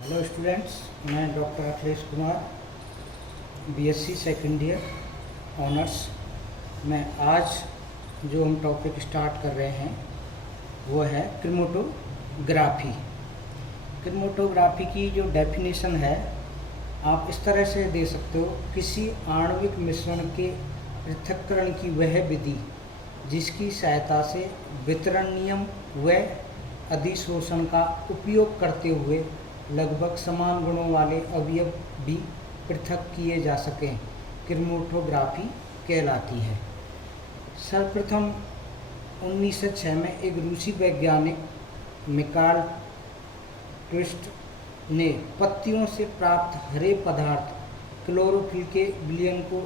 Hello students, मैं doctor Akhilesh Kumar, BSc second year honours. मैं आज जो हम टॉपिक स्टार्ट कर रहे हैं वो है क्रोमेटोग्राफी। क्रोमेटोग्राफी की जो डेफिनेशन है आप इस तरह से दे सकते हो, किसी आणविक मिश्रण के पृथक्करण की वह विधि जिसकी सहायता से वितरण नियम व अधिशोषण का उपयोग करते हुए लगभग समान गुणों वाले अवयव भी पृथक किए जा सकें, क्रोमेटोग्राफी कहलाती है। सर्वप्रथम 1906 में एक रूसी वैज्ञानिक मिकाल ट्विस्ट ने पत्तियों से प्राप्त हरे पदार्थ क्लोरोफिल के विलयन को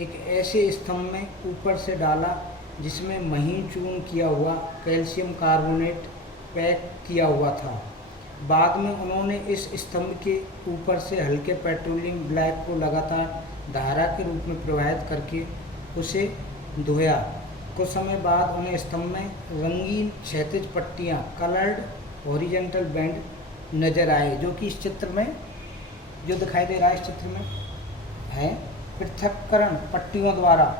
एक ऐसे स्तंभ में ऊपर से डाला जिसमें महीन चूर्ण किया हुआ कैल्शियम कार्बोनेट पैक किया हुआ था। बाद में उन्होंने इस स्तंभ के ऊपर से हल्के पेट्रोलियम ब्लैक को लगातार धारा के रूप में प्रवाहित करके उसे धोया। कुछ समय बाद उन्हें स्तंभ में रंगीन क्षैतिज पट्टियाँ कलर्ड हॉरिजॉन्टल बैंड नजर आए, जो कि इस चित्र में जो दिखाई दे रहा है, इस चित्र में है पृथक्करण पट्टियों द्वारा,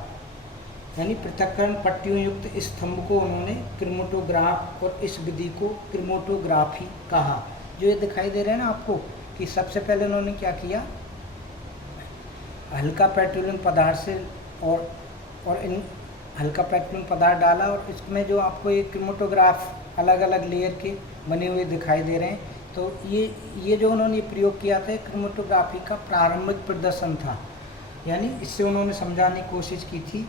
यानी पृथक्करण पट्टियों युक्त स्तंभ को उन्होंने क्रोमेटोग्राफ और इस विधि को क्रोमेटोग्राफी कहा। जो ये दिखाई दे रहे हैं ना आपको, कि सबसे पहले उन्होंने क्या किया, हल्का पेट्रोलियम पदार्थ से और इन हल्का पेट्रोलियम पदार्थ डाला और इसमें जो आपको ये क्रोमेटोग्राफ अलग अलग लेयर के बने हुए दिखाई दे रहे हैं। तो ये जो उन्होंने प्रयोग किया था क्रोमेटोग्राफी का प्रारंभिक प्रदर्शन था, यानी इससे उन्होंने समझाने की कोशिश की थी।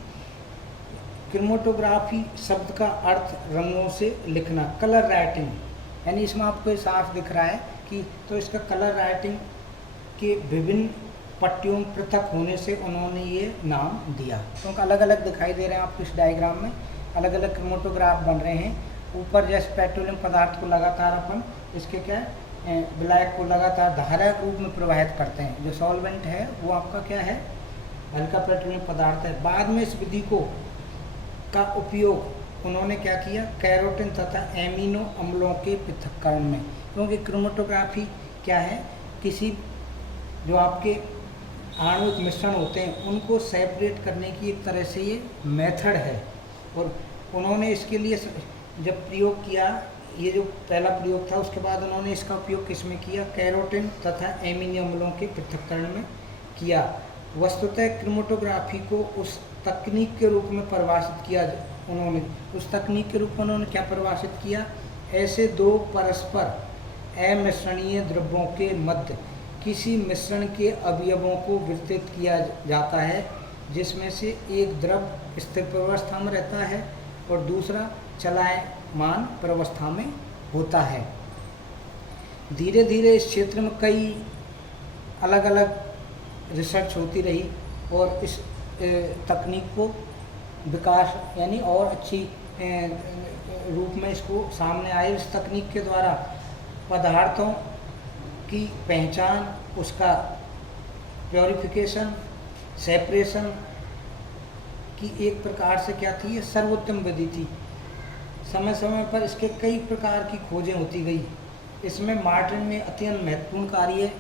क्रोमेटोग्राफी शब्द का अर्थ रंगों से लिखना, कलर राइटिंग, यानी इसमें आपको साफ दिख रहा है कि तो इसका कलर राइटिंग के विभिन्न पट्टियों पृथक होने से उन्होंने ये नाम दिया। क्योंकि अलग अलग दिखाई दे रहे हैं आपको इस डायग्राम में, अलग अलग क्रोमेटोग्राफ बन रहे हैं। ऊपर जैसे पेट्रोलियम पदार्थ को लगातार अपन इसके क्या ब्लैक को लगातार धारा के रूप में प्रवाहित करते हैं, जो सॉल्वेंट है वो आपका क्या है, हल्का पेट्रोलियम पदार्थ है। बाद में इस विधि का उपयोग उन्होंने क्या किया, कैरोटीन तथा एमिनो अम्लों के पृथक्करण में। क्योंकि क्रोमेटोग्राफी क्या है, किसी जो आपके आणविक मिश्रण होते हैं उनको सेपरेट करने की एक तरह से ये मेथड है। और उन्होंने इसके लिए जब प्रयोग किया, ये जो पहला प्रयोग था, उसके बाद उन्होंने इसका उपयोग किसमें किया, कैरोटीन तथा एमिनो अम्लों के पृथक्करण में किया। वस्तुतः क्रोमेटोग्राफी को उस तकनीक के रूप में परिभाषित किया, उन्होंने उस तकनीक के रूप में उन्होंने क्या परिभाषित किया, ऐसे दो परस्पर अमिश्रणीय द्रव्यों के मध्य किसी मिश्रण के अवयवों को वितरित किया जाता है, जिसमें से एक द्रव स्थिर प्रवस्था में रहता है और दूसरा चलायमान प्रवस्था में होता है। धीरे धीरे इस क्षेत्र में कई अलग अलग रिसर्च होती रही और इस तकनीक को विकास यानी और अच्छी रूप में इसको सामने आए। इस तकनीक के द्वारा पदार्थों की पहचान, उसका प्योरिफिकेशन, सेपरेशन की एक प्रकार से क्या थी, ये सर्वोत्तम विधि थी। समय समय पर इसके कई प्रकार की खोजें होती गई। इसमें मार्टिन ने अत्यंत महत्वपूर्ण कार्य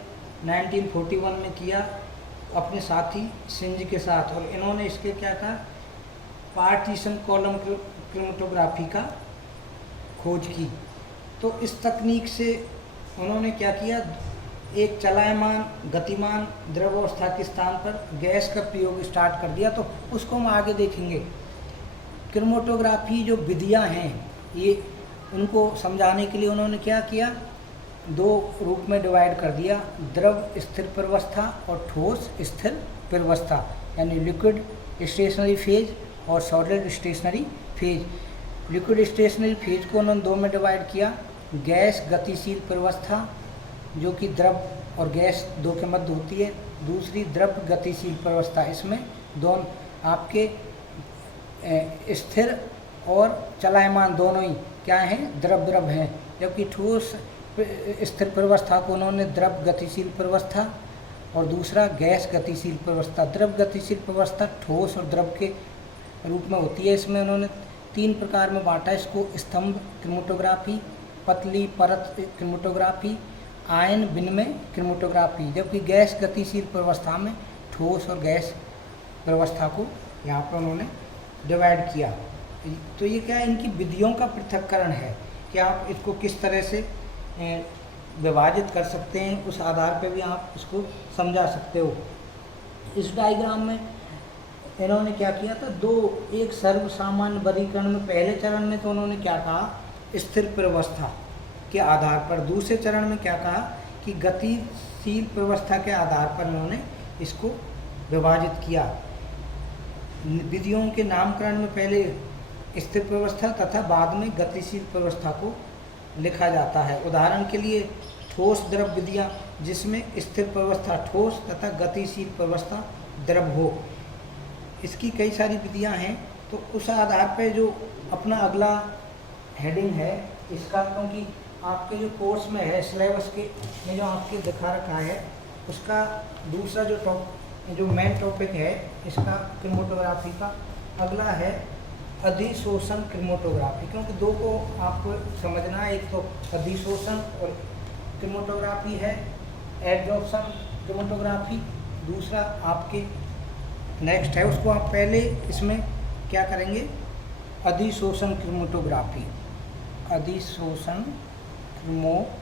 1941 में किया अपने साथी सिंज के साथ, और इन्होंने इसके क्या था, पार्टीशन कॉलम क्रोमेटोग्राफी का खोज की। तो इस तकनीक से उन्होंने क्या किया, एक चलायमान गतिमान द्रवावस्था के स्थान पर गैस का प्रयोग स्टार्ट कर दिया। तो उसको हम आगे देखेंगे। क्रोमेटोग्राफी जो विधियां हैं, ये उनको समझाने के लिए उन्होंने क्या किया, दो रूप में डिवाइड कर दिया, द्रव स्थिर प्रवस्था और ठोस स्थिर प्रवस्था, यानी लिक्विड स्टेशनरी फेज और solid stationary phase. Liquid stationary phase को उन्होंने दो में डिवाइड किया, गैस गतिशील प्रवस्था जो कि द्रव और गैस दो के मध्य होती है, दूसरी द्रव गतिशील प्रवस्था। इसमें दोनों आपके स्थिर और चलायमान दोनों ही क्या हैं, द्रव हैं। जबकि ठोस स्थिर प्रवस्था को उन्होंने द्रव गतिशील प्रवस्था और दूसरा गैस गतिशील प्रवस्था। द्रव गतिशील प्रवस्था ठोस और द्रव के रूप में होती है। इसमें उन्होंने 3 प्रकार में बांटा इसको, स्तंभ क्रोमेटोग्राफी, पतली परत क्रोमेटोग्राफी, आयन विनिमय क्रोमेटोग्राफी, जबकि गैस गतिशील प्रवस्था में ठोस और गैस प्रवस्था को यहाँ पर उन्होंने डिवाइड किया। तो ये क्या है, इनकी विधियों का पृथक्करण है कि आप इसको किस तरह से विभाजित कर सकते हैं, उस आधार पे भी आप इसको समझा सकते हो। इस डायग्राम में इन्होंने क्या किया था, एक सर्व सामान्य वर्गीकरण में पहले चरण में तो उन्होंने क्या कहा, स्थिर प्रवस्था के आधार पर, दूसरे चरण में क्या कहा कि गतिशील प्रवस्था के आधार पर उन्होंने इसको विभाजित किया। विधियों के नामकरण में पहले स्थिर प्रवस्था तथा बाद में गतिशील प्रवस्था को लिखा जाता है। उदाहरण के लिए ठोस द्रव विधियाँ, जिसमें स्थिर प्रवस्था ठोस तथा गतिशील प्रवस्था द्रव हो, इसकी कई सारी विधियाँ हैं। तो उस आधार पर जो अपना अगला हेडिंग है इसका, क्योंकि आपके जो कोर्स में है सिलेबस के में जो आपके दिखा रखा है, उसका दूसरा जो मेन टॉपिक है इसका क्रोमेटोग्राफी का अगला है अधिशोषण क्रोमेटोग्राफी, क्योंकि दो को आपको समझना है, एक तो अधिशोषण और क्रोमेटोग्राफी है, एडजॉर्प्शन क्रोमेटोग्राफी दूसरा आपके नेक्स्ट है। उसको आप पहले इसमें क्या करेंगे, अधिशोषण क्रोमेटोग्राफी, अधिशोषण क्रोमेटोग्राफी।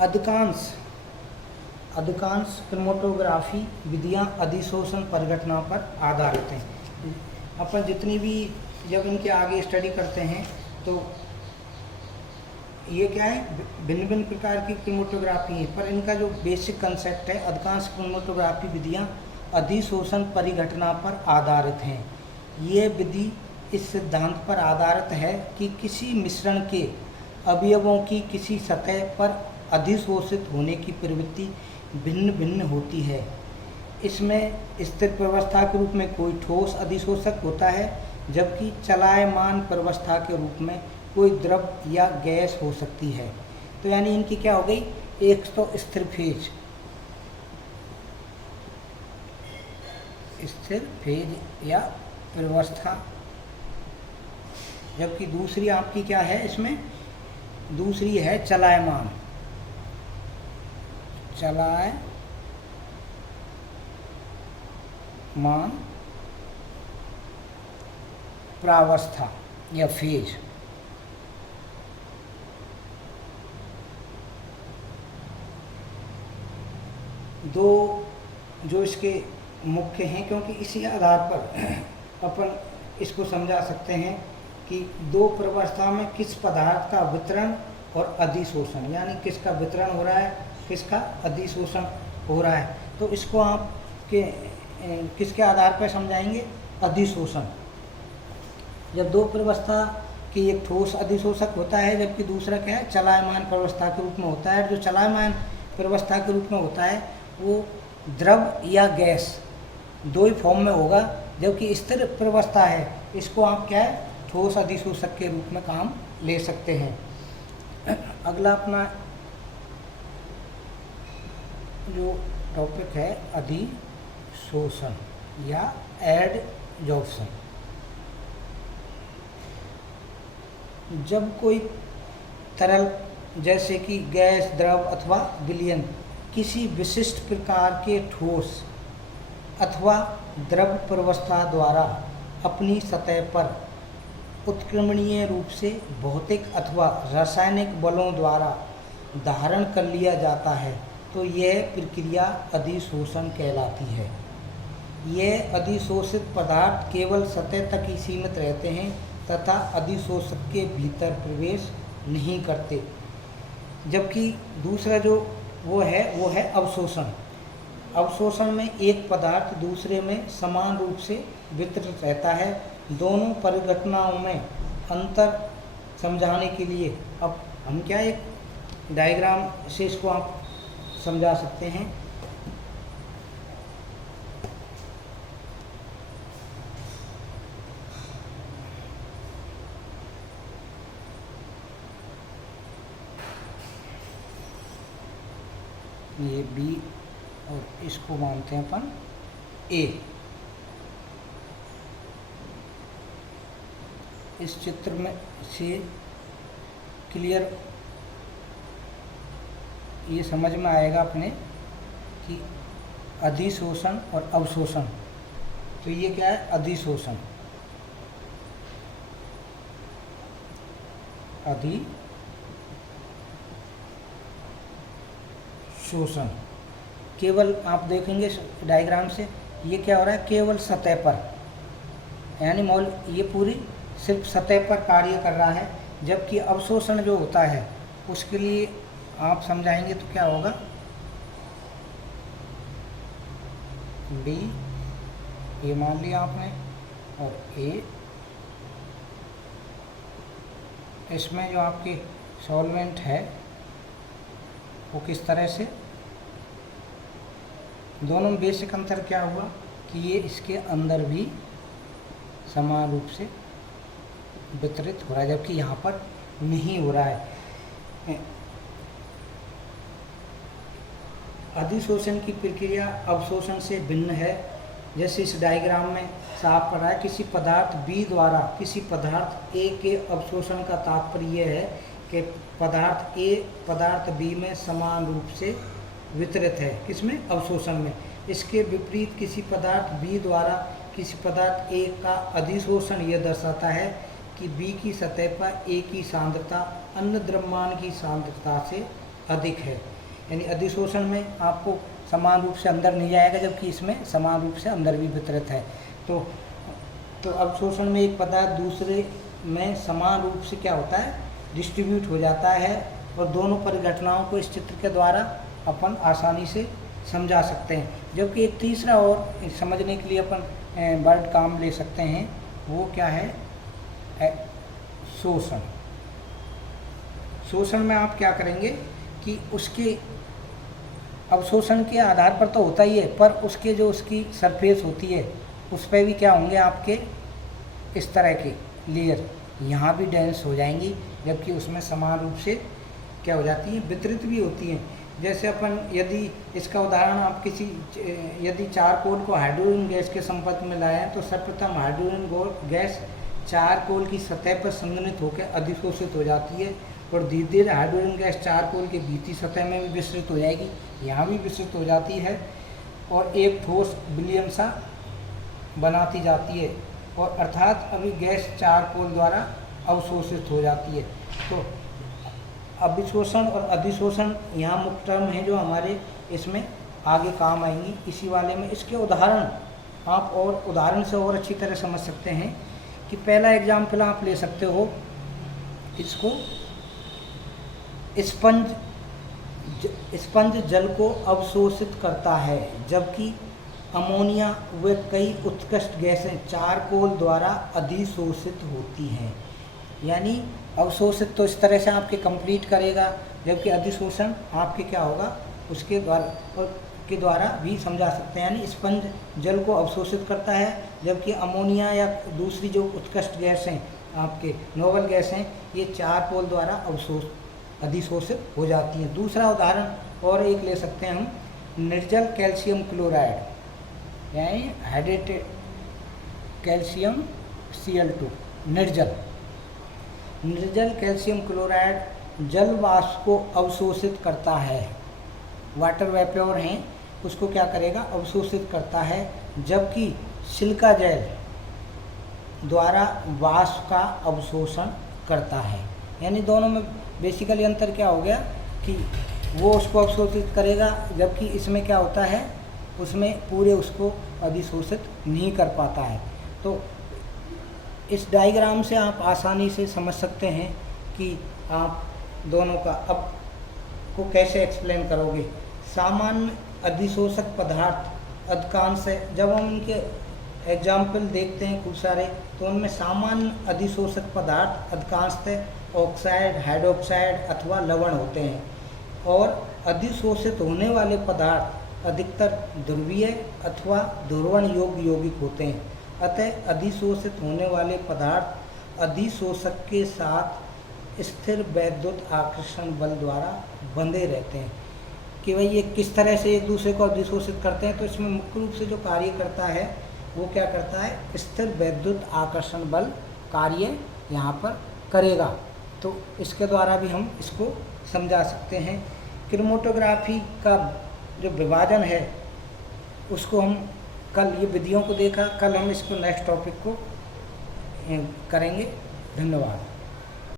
अधिकांश क्रोमेटोग्राफी विधियां अधिशोषण परिघटना पर आधारित हैं। अपन जितनी भी जब इनके आगे स्टडी करते हैं तो ये क्या है, भिन्न भिन्न प्रकार की क्रोमेटोग्राफी है, पर इनका जो बेसिक कंसेप्ट है, अधिकांश क्रोमेटोग्राफी विधियां अधिशोषण परिघटना पर आधारित हैं। ये विधि इस सिद्धांत पर आधारित है कि किसी मिश्रण के अवयवों की किसी सतह पर अधिशोषित होने की प्रवृत्ति भिन्न भिन्न होती है। इसमें स्थिर प्रवस्था के रूप में कोई ठोस अधिशोषक होता है, जबकि चलायमान प्रवस्था के रूप में कोई द्रव या गैस हो सकती है। तो यानी इनकी क्या हो गई, एक तो स्थिर फेज या प्रवस्था, जबकि दूसरी आपकी क्या है, इसमें दूसरी है चलायमान प्रावस्था या फेज। दो जो इसके मुख्य हैं, क्योंकि इसी आधार पर अपन इसको समझा सकते हैं कि दो प्रवस्था में किस पदार्थ का वितरण और अधिशोषण, यानी किसका वितरण हो रहा है, किसका अधिशोषण हो रहा है। तो इसको आप किसके आधार पर समझाएंगे, अधिशोषण। जब दो प्रवस्था की एक ठोस अधिशोषक होता है, जबकि दूसरा क्या है, चलायमान प्रवस्था के रूप में होता है। जो चलायमान प्रवस्था के रूप में होता है वो द्रव या गैस दो ही फॉर्म में होगा, जबकि स्थिर प्रवस्था है इसको आप क्या है, ठोस अधिशोषक के रूप में काम ले सकते हैं। अगला अपना जो टॉपिक है अधिशोषण या एडजॉर्प्शन। जब कोई तरल जैसे कि गैस, द्रव अथवा विलयन किसी विशिष्ट प्रकार के ठोस अथवा द्रव प्रवस्था द्वारा अपनी सतह पर उत्क्रमणीय रूप से भौतिक अथवा रासायनिक बलों द्वारा धारण कर लिया जाता है, तो यह प्रक्रिया अधिशोषण कहलाती है। यह अधिशोषित पदार्थ केवल सतह तक ही सीमित रहते हैं तथा अधिशोषक के भीतर प्रवेश नहीं करते। जबकि दूसरा जो वो है अवशोषण। अवशोषण में एक पदार्थ दूसरे में समान रूप से वितरित रहता है। दोनों परिघटनाओं में अंतर समझाने के लिए अब हम क्या एक डायग्राम से इसको आप समझा सकते हैं। ये बी और इसको मानते हैं अपन ए। इस चित्र में से क्लियर ये समझ में आएगा अपने कि अधिशोषण और अवशोषण। तो ये क्या है? अधिशोषण, अधिशोषण केवल आप देखेंगे डायग्राम से ये क्या हो रहा है, केवल सतह पर, यानी मॉल ये पूरी सिर्फ सतह पर कार्य कर रहा है। जबकि अवशोषण जो होता है उसके लिए आप समझाएंगे तो क्या होगा, बी ये मान लिया आपने और ए, इसमें जो आपके सॉल्वेंट है वो किस तरह से, दोनों में बेसिक अंतर क्या हुआ कि ये इसके अंदर भी समान रूप से वितरित हो रहा है, जबकि यहाँ पर नहीं हो रहा है। अधिशोषण की प्रक्रिया अवशोषण से भिन्न है। जैसे इस डायग्राम में साफ पड़ा है, किसी पदार्थ बी द्वारा किसी पदार्थ ए के अवशोषण का तात्पर्य यह है कि पदार्थ ए पदार्थ बी में समान रूप से वितरित है, किसमें, अवशोषण में। इसके विपरीत किसी पदार्थ बी द्वारा किसी पदार्थ ए का अधिशोषण यह दर्शाता है कि बी की सतह पर ए की सांद्रता अन्य द्रव्यमान की सांद्रता से अधिक है। यानी अधिशोषण में आपको समान रूप से अंदर नहीं जाएगा, जबकि इसमें समान रूप से अंदर भी वितरित है। तो अवशोषण में एक पदार्थ दूसरे में समान रूप से क्या होता है, डिस्ट्रीब्यूट हो जाता है। और दोनों परिघटनाओं को इस चित्र के द्वारा अपन आसानी से समझा सकते हैं। जबकि एक तीसरा और समझने के लिए अपन वर्ड काम ले सकते हैं, वो क्या है, शोषण। शोषण में आप क्या करेंगे कि उसके अवशोषण के आधार पर तो होता ही है, पर उसके जो उसकी सरफेस होती है उस पर भी क्या होंगे आपके इस तरह के लेयर, यहाँ भी डेंस हो जाएंगी, जबकि उसमें समान रूप से क्या हो जाती है, वितरित भी होती हैं। जैसे अपन यदि इसका उदाहरण आप किसी यदि चारकोल को हाइड्रोजन गैस के संपर्क में लाएं तो सर्वप्रथम हाइड्रोजन गैस चारकोल की सतह पर संघनित होकर अधिशोषित हो जाती है और धीरे धीरे हाइड्रोजन गैस चारकोल के भीतरी सतह में भी विस्तृत हो जाएगी, यहाँ भी विस्तृत हो जाती है और एक ठोस विलयन सा बनाती जाती है, और अर्थात अभी गैस चारकोल द्वारा अवशोषित हो जाती है। तो अभिशोषण और अधिशोषण यहाँ मुख्य टर्म हैं जो हमारे इसमें आगे काम आएंगी इसी वाले में। इसके उदाहरण आप और उदाहरण से और अच्छी तरह समझ सकते हैं कि पहला एग्जाम्पल आप ले सकते हो, इसको स्पंज जल को अवशोषित करता है, जबकि अमोनिया व कई उत्कृष्ट गैसें चारकोल द्वारा अधिशोषित होती हैं। यानी अवशोषित तो इस तरह से आपके कंप्लीट करेगा, जबकि अधिशोषण आपके क्या होगा उसके द्वारा भी समझा सकते हैं। यानी स्पंज जल को अवशोषित करता है, जबकि अमोनिया या दूसरी जो उत्कृष्ट गैस हैं आपके नोबल गैस हैं ये चारकोल द्वारा अधिशोषित हो जाती हैं। दूसरा उदाहरण और एक ले सकते हैं हम, निर्जल कैल्शियम क्लोराइड यानी हाइड्रेटेड कैल्शियम Cl2। निर्जल कैल्शियम क्लोराइड जल वाष्प को अवशोषित करता है, वाटर वेपर हैं उसको क्या करेगा, अवशोषित करता है, जबकि सिलिका जेल द्वारा वाष्प का अवशोषण करता है। यानी दोनों में बेसिकली अंतर क्या हो गया कि वो उसको अवशोषित करेगा, जबकि इसमें क्या होता है उसमें पूरे उसको अधिशोषित नहीं कर पाता है। तो इस डायग्राम से आप आसानी से समझ सकते हैं कि आप दोनों का अब को कैसे एक्सप्लेन करोगे। सामान्य अधिशोषक पदार्थ अधिकांश है, जब हम इनके एग्जाम्पल देखते हैं खूब सारे, तो उनमें सामान्य अधिशोषक पदार्थ अधिकांशतः ऑक्साइड, हाइड्रोक्साइड अथवा लवण होते हैं, और अधिशोषित होने वाले पदार्थ अधिकतर ध्रुवीय अथवा ध्रुवण योग्य यौगिक होते हैं। अतः अधिशोषित होने वाले पदार्थ अधिशोषक के साथ स्थिर वैद्युत आकर्षण बल द्वारा बंधे रहते हैं। कि भाई ये किस तरह से एक दूसरे को अधिशोषित करते हैं। तो इसमें मुख्य रूप से जो कार्य करता है वो क्या करता है, स्थिर वैद्युत आकर्षण बल कार्य यहाँ पर करेगा। तो इसके द्वारा भी हम इसको समझा सकते हैं। क्रोमेटोग्राफी का जो विभाजन है उसको हम कल, ये विधियों को देखा, कल हम इसको नेक्स्ट टॉपिक को करेंगे। धन्यवाद।